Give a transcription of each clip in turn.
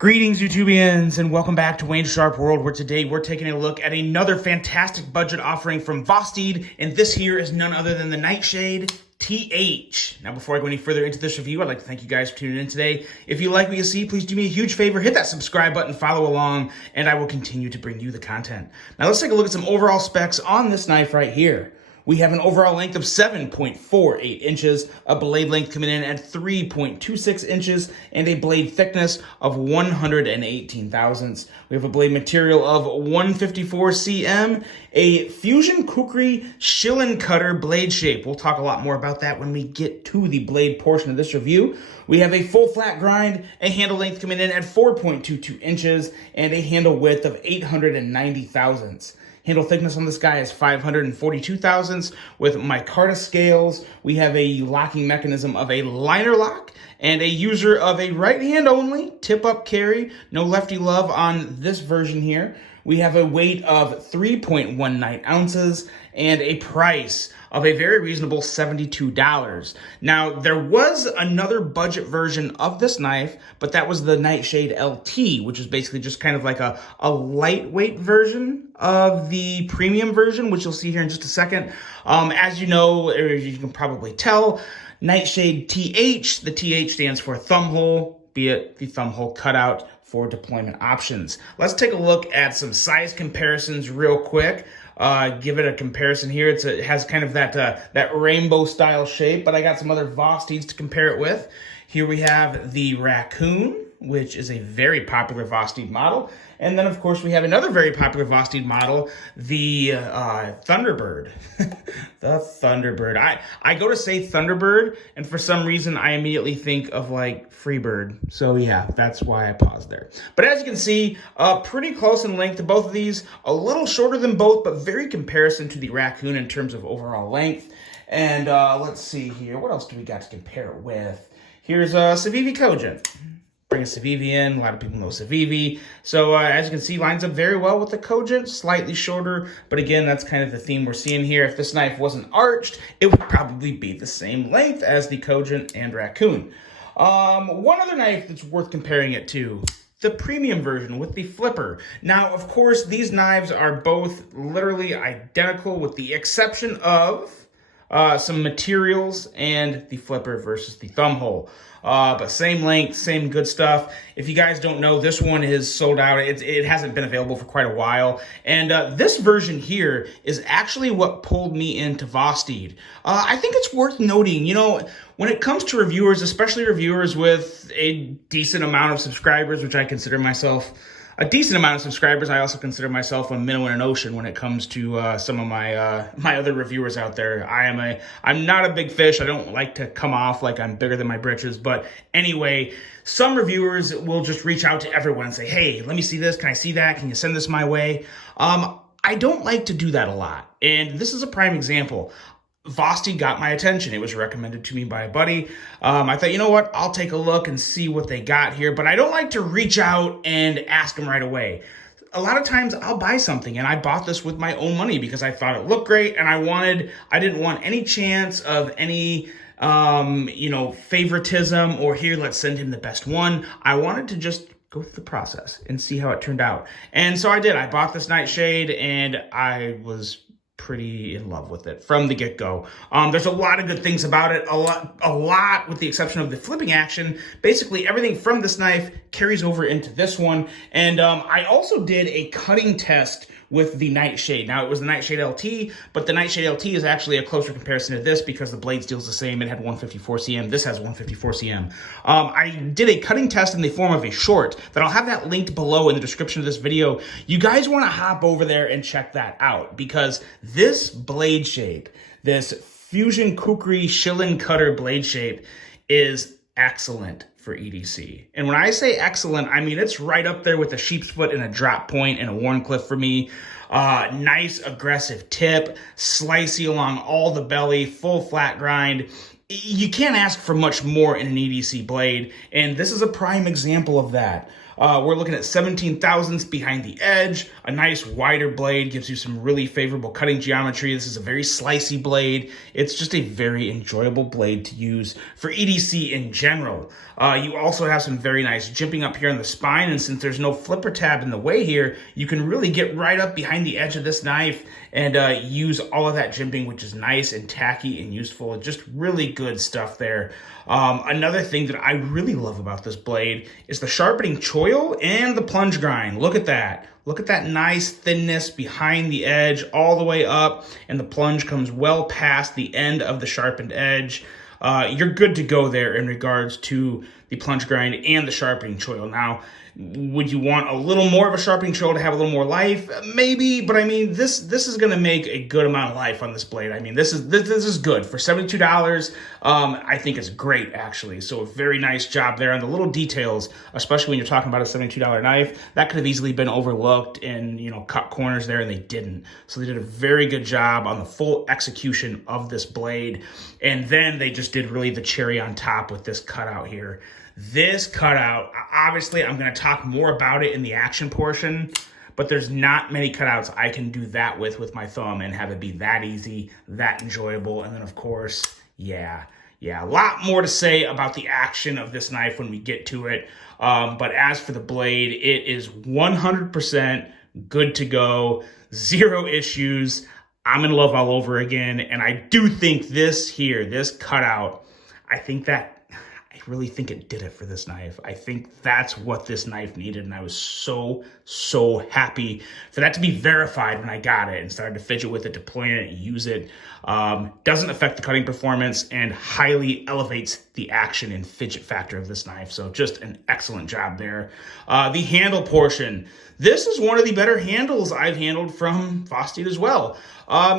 Greetings, YouTubians, and welcome back to Wayne Sharp World, where today we're taking a look at another fantastic budget offering from Vosteed, and this here is none other than the Nightshade TH. Now, before I go any further into this review, I'd like to thank you guys for tuning in today. If you like what you see, please do me a huge favor, hit that subscribe button, follow along, and I will continue to bring you the content. Now, let's take a look at some overall specs on this knife right here. We have an overall length of 7.48 inches, a blade length coming in at 3.26 inches, and a blade thickness of 118 thousandths. We have a blade material of 154 cm, a Fusion Kukri Shilling Cutter blade shape. We'll talk a lot more about that when we get to the blade portion of this review. We have a full flat grind, a handle length coming in at 4.22 inches, and a handle width of 890 thousandths. Handle thickness on this guy is 542 thousandths. With micarta scales, we have a locking mechanism of a liner lock and a user of a right hand only tip-up carry. No lefty love on this version here. We have a weight of 3.19 ounces and a price of a very reasonable $72. Now, there was another budget version of this knife, but that was the Nightshade LT, which is basically just kind of like a lightweight version of the premium version, which you'll see here in just a second. As you know, or you can probably tell, Nightshade TH, the TH stands for thumb hole, be it the thumb hole cutout for deployment options. Let's take a look at some size comparisons real quick. Give it a comparison here. It has kind of that rainbow style shape, but I got some other Vosteeds to compare it with. Here we have the Raccoon, which is a very popular Vosteed model. And then, of course, we have another very popular Vosteed model, the Thunderbird. The Thunderbird. I go to say Thunderbird, and for some reason, I immediately think of, like, Freebird. So, yeah, that's why I paused there. But as you can see, pretty close in length to both of these. A little shorter than both, but very comparison to the Raccoon in terms of overall length. And let's see here. What else do we got to compare it with? Here's Civivi Cogent. Bring a Civivi in. A lot of people know Civivi. So as you can see, lines up very well with the Cogent, slightly shorter. But again, that's kind of the theme we're seeing here. If this knife wasn't arched, it would probably be the same length as the Cogent and Raccoon. One other knife that's worth comparing it to, the premium version with the flipper. Now, of course, these knives are both literally identical with the exception of some materials and the flipper versus the thumb hole. But same length, same good stuff. If you guys don't know, this one is sold out. It hasn't been available for quite a while. And this version here is actually what pulled me into Vosteed. I think it's worth noting, you know, when it comes to reviewers, especially reviewers with a decent amount of subscribers, which I consider myself a decent amount of subscribers. I also consider myself a minnow in an ocean when it comes to some of my my other reviewers out there. I'm not a big fish. I don't like to come off like I'm bigger than my britches. But anyway, some reviewers will just reach out to everyone and say, hey, let me see this. Can I see that? Can you send this my way? I don't like to do that a lot. And this is a prime example. Vosteed got my attention. It was recommended to me by a buddy. I thought, you know what? I'll take a look and see what they got here. But I don't like to reach out and ask them right away. A lot of times I'll buy something, and I bought this with my own money because I thought it looked great, and I didn't want any chance of any favoritism or here, let's send him the best one. I wanted to just go through the process and see how it turned out. And so I did. I bought this Nightshade, and I was pretty in love with it from the get-go. There's a lot of good things about it, a lot with the exception of the flipping action. Basically, everything from this knife carries over into this one. And I also did a cutting test with the Nightshade. Now, it was the Nightshade LT, but the Nightshade LT is actually a closer comparison to this because the blade steel's the same. It had 154 cm. This has 154 cm. I did a cutting test in the form of a short that I'll have that linked below in the description of this video. You guys want to hop over there and check that out because this blade shape, this Fusion Kukri Shilling Cutter blade shape is excellent for EDC. And when I say excellent, I mean it's right up there with a sheep's foot and a drop point and a Warncliffe for me. Nice aggressive tip, slicey along all the belly, full flat grind. you can't ask for much more in an EDC blade, and this is a prime example of that. We're looking at 17 thousandths behind the edge. A nice wider blade gives you some really favorable cutting geometry. This is a very slicey blade. It's just a very enjoyable blade to use for EDC in general. You also have some very nice jimping up here on the spine, and since there's no flipper tab in the way here, you can really get right up behind the edge of this knife and use all of that jimping, which is nice and tacky and useful. Just really good stuff there. Another thing that I really love about this blade is the sharpening choil and the plunge grind. Look at that. Look at that nice thinness behind the edge all the way up, and the plunge comes well past the end of the sharpened edge. You're good to go there in regards to the plunge grind and the sharpening choil. Now, would you want a little more of a sharpening choil to have a little more life? Maybe, but I mean, this is going to make a good amount of life on this blade. I mean, this is good for $72. I think it's great, actually. So a very nice job there on the little details, especially when you're talking about a $72 knife. That could have easily been overlooked and, you know, cut corners there, and they didn't. So they did a very good job on the full execution of this blade. And then they just did really the cherry on top with this cutout here. This cutout, obviously, I'm going to talk more about it in the action portion, but there's not many cutouts I can do that with my thumb and have it be that easy, that enjoyable. And then, of course, yeah, a lot more to say about the action of this knife when we get to it. But as for the blade, it is 100% good to go, zero issues. I'm in love all over again. And I do think this cutout, I really think it did it for this knife. I think that's what this knife needed, and I was so happy for that to be verified when I got it and started to fidget with it, deploy it, use it. Doesn't affect the cutting performance and highly elevates the action and fidget factor of this knife. So just an excellent job there. The handle portion. This is one of the better handles I've handled from Vosteed as well.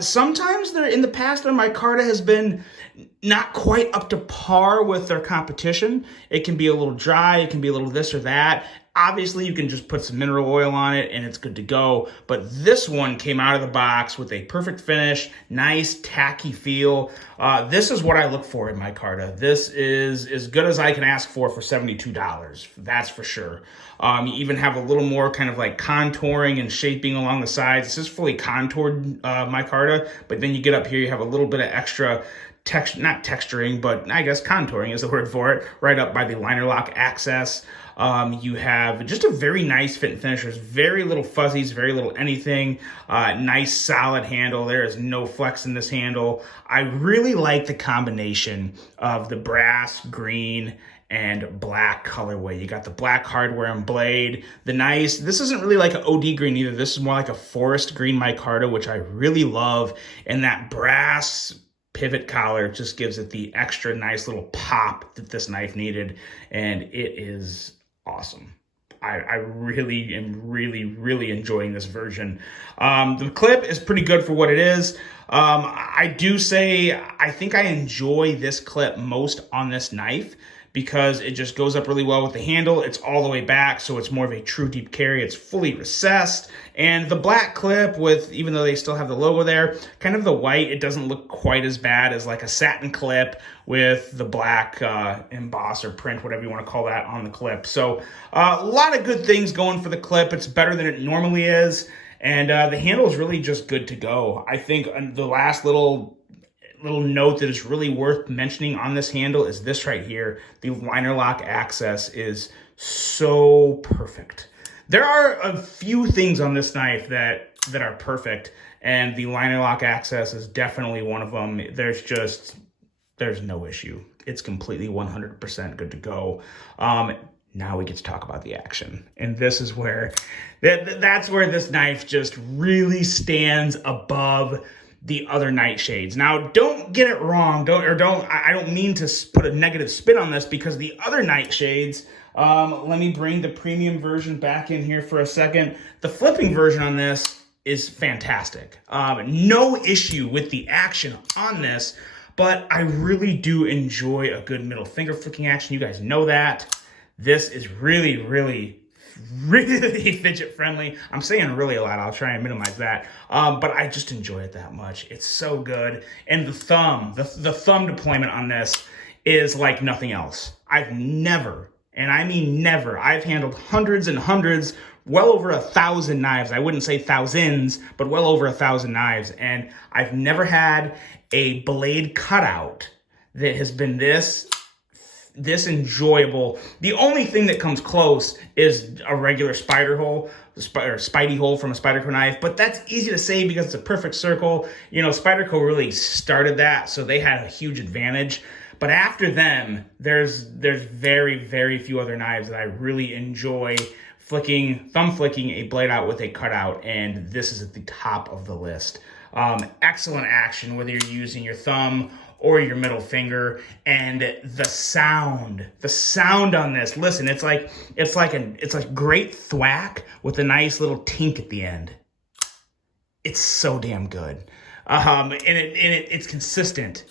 Sometimes in the past, their micarta has been not quite up to par with their competition. It can be a little dry, it can be a little this or that. Obviously, you can just put some mineral oil on it and it's good to go. But this one came out of the box with a perfect finish, nice tacky feel. This is what I look for in micarta. This is as good as I can ask for $72. That's for sure. You even have a little more kind of like contouring and shaping along the sides. This is fully contoured micarta, but then you get up here, you have a little bit of extra not texturing, but I guess contouring is the word for it, right up by the liner lock access. You have just a very nice fit and finish. There's very little fuzzies, very little anything. Nice solid handle. There is no flex in this handle. I really like the combination of the brass, green, and black colorway. You got the black hardware and blade. This isn't really like an OD green either. This is more like a forest green micarta, which I really love. And that brass pivot collar just gives it the extra nice little pop that this knife needed, and it is awesome. I really am really enjoying this version. The clip is pretty good for what it is. I do say I think I enjoy this clip most on this knife because it just goes up really well with the handle. It's all the way back, so it's more of a true deep carry. It's fully recessed. And the black clip with, even though they still have the logo there, kind of the white, it doesn't look quite as bad as like a satin clip with the black emboss or print, whatever you want to call that, on the clip. So a lot of good things going for the clip. It's better than it normally is. And the handle is really just good to go. I think the last little note that is really worth mentioning on this handle is this right here. The liner lock access is so perfect. There are a few things on this knife that are perfect, and the liner lock access is definitely one of them. There's no issue. It's completely 100% good to go. Now we get to talk about the action. And this is where, that's where this knife just really stands above the other nightshades. Now, don't get it wrong. I don't mean to put a negative spin on this, because the other nightshades, let me bring the premium version back in here for a second. The flipping version on this is fantastic. No issue with the action on this, but I really do enjoy a good middle finger flicking action. You guys know that. This is really really fidget friendly. I'm saying really a lot. I'll try and minimize that. But I just enjoy it that much. It's so good. And the thumb deployment on this is like nothing else. I've never, and I mean never, I've handled hundreds and hundreds, well over 1,000 knives. I wouldn't say thousands, but well over 1,000 knives. And I've never had a blade cutout that has been this enjoyable. The only thing that comes close is a regular spider hole, or Spidey hole from a Spyderco knife, but that's easy to say because it's a perfect circle. You know, Spyderco really started that, so they had a huge advantage. But after them, there's very, very few other knives that I really enjoy thumb flicking a blade out with a cutout, and this is at the top of the list. Excellent action, whether you're using your thumb or your middle finger, and the sound on this. Listen, it's like great thwack with a nice little tink at the end. It's so damn good, and it's consistent.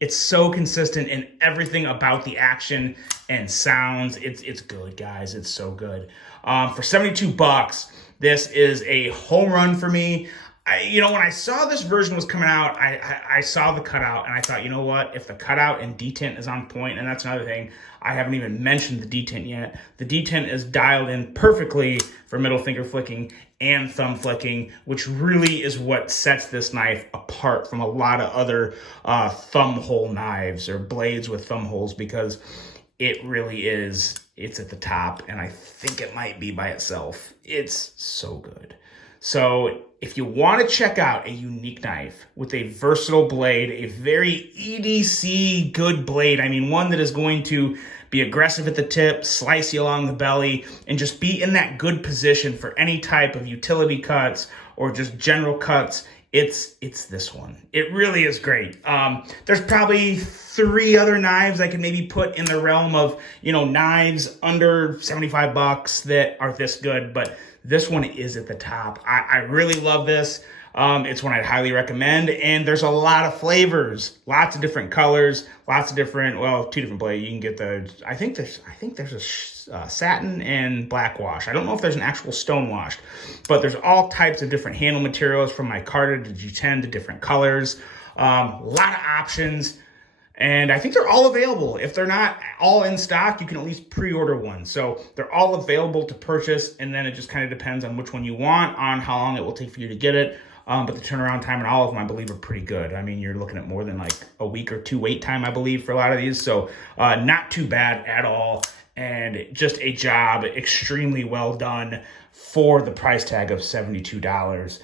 It's so consistent in everything about the action and sounds. It's good, guys. It's so good. For $72, this is a home run for me. When I saw this version was coming out, I saw the cutout and I thought, you know what? If the cutout and detent is on point, and that's another thing, I haven't even mentioned the detent yet. The detent is dialed in perfectly for middle finger flicking and thumb flicking, which really is what sets this knife apart from a lot of other thumb hole knives or blades with thumb holes, because it really is, it's at the top, and I think it might be by itself. It's so good. So if you want to check out a unique knife with a versatile blade, a very EDC good blade, I mean one that is going to be aggressive at the tip, slice you along the belly, and just be in that good position for any type of utility cuts or just general cuts, it's this one. It really is great. There's probably 3 other knives I could maybe put in the realm of, knives under $75 that are this good, but this one is at the top. I really love this. It's one I'd highly recommend, and there's a lot of flavors, lots of different colors, lots of different, 2 different blades. You can get I think there's a satin and black wash. I don't know if there's an actual stone washed, but there's all types of different handle materials from micarta to G10 to different colors. A lot of options. And I think they're all available. If they're not all in stock, you can at least pre-order one. So they're all available to purchase, and then it just kind of depends on which one you want, on how long it will take for you to get it. But the turnaround time on all of them, I believe, are pretty good. I mean, you're looking at more than like a week or 2 wait time, I believe, for a lot of these. So not too bad at all. And just a job extremely well done for the price tag of $72.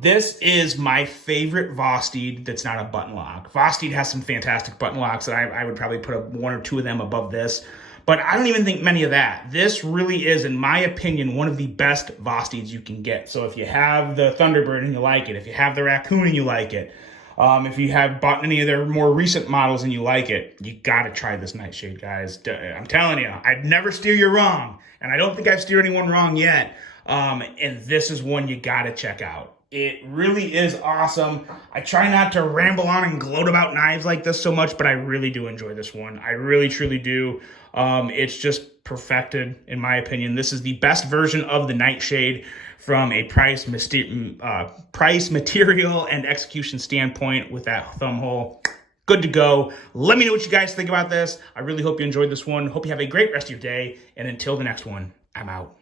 This is my favorite Vosteed that's not a button lock. Vosteed has some fantastic button locks that I would probably put 1 or 2 of them above this, but I don't even think many of that. This really is, in my opinion, one of the best Vosteeds you can get. So if you have the Thunderbird and you like it, if you have the Raccoon and you like it, if you have bought any of their more recent models and you like it, you gotta try this Nightshade, guys. I'm telling you, I'd never steer you wrong, and I don't think I've steered anyone wrong yet. And this is one you gotta check out. It really is awesome. I try not to ramble on and gloat about knives like this so much, but I really do enjoy this one. I really, truly do. It's just perfected, in my opinion. This is the best version of the Nightshade from a price, material, and execution standpoint with that thumb hole. Good to go. Let me know what you guys think about this. I really hope you enjoyed this one. Hope you have a great rest of your day. And until the next one, I'm out.